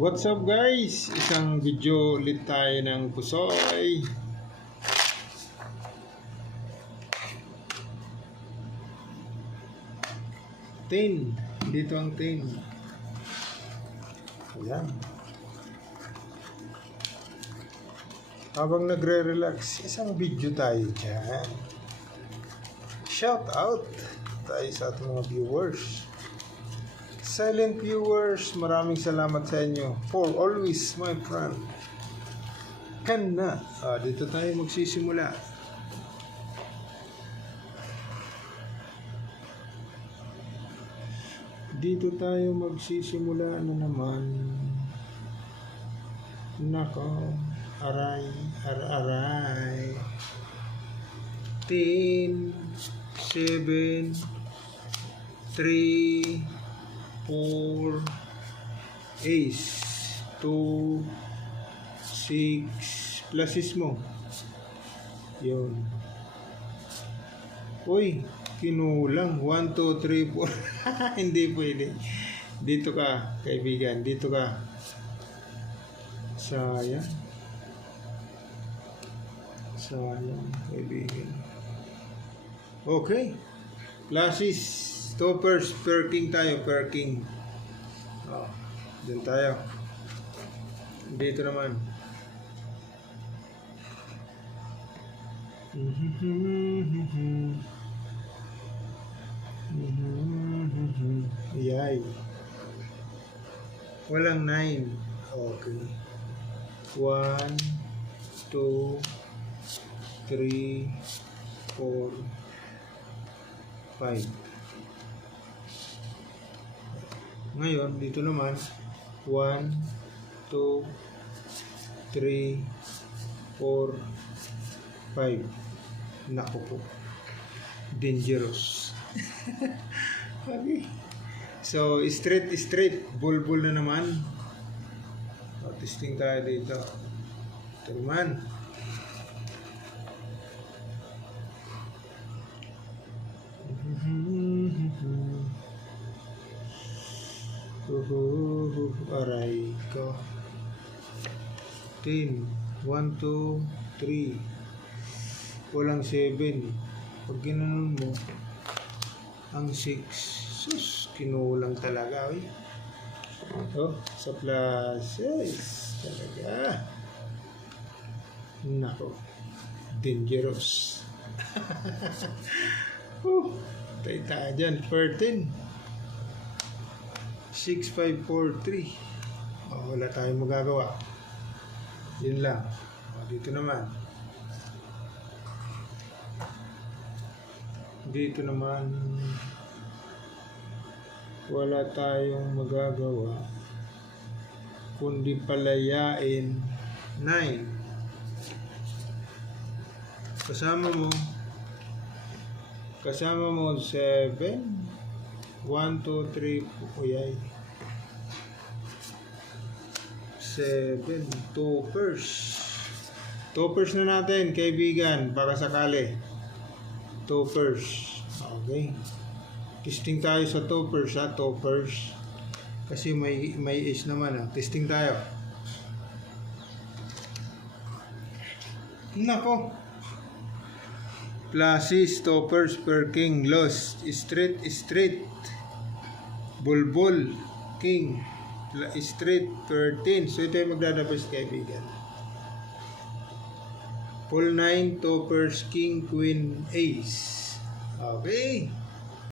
What's up guys? Isang video ulit tayo ng pusoy. Tin. Dito ang tin. Ayan. Habang nagre-relax, isang video tayo dyan. Shout out tayo sa ating mga viewers. Silent viewers, maraming salamat sa inyo for always, my friend. Kana, dito tayo magsisimula. Dito tayo magsisimula na naman. Nako, aray, aray. 10, 7, 3, 4, ace, 2, 6, pluses mo. Yun. Uy, kinulang. 1, 2, 3, 4. Hindi pwede. Dito ka, kaibigan. Dito ka. Sayang. Sayang, kaibigan. Okay. Pluses. Toppers, perking tayo, perking. Dito tayo. Dito naman. Yay. Walang 9. Okay. 1, 2, 3, 4, 5. Ngayon, dito naman, 1, 2, 3, 4, 5. Naku po. Dangerous. Okay. So, straight. Bulbul na naman. Testing tayo dito. Ito naman. Aray ko. 10, 1, 2, 3. Walang 7. Pag ginanon mo, ang 6. Sus, kinulang talaga. Sa pluses. Talaga. Nako. Dangerous. Tayo tayo dyan. 13. 6, 5, 4, 3. Wala tayong magagawa. Yun lang. Dito naman. Dito naman. Wala tayong magagawa. Kundi palayain 9. Kasama mo 7. 1, 2, 3, uyay. 7, toppers. Toppers na natin, kaibigan, baka sakali. Toppers. Okay. Testing tayo sa toppers, toppers. Kasi may ace naman, Testing tayo. Nako. Pluses, toppers, perking, lost, straight, bulbul, king, straight, 13. So ito yung magdadabas, kaibigan. Full 9, toppers, king, queen, ace. Okay.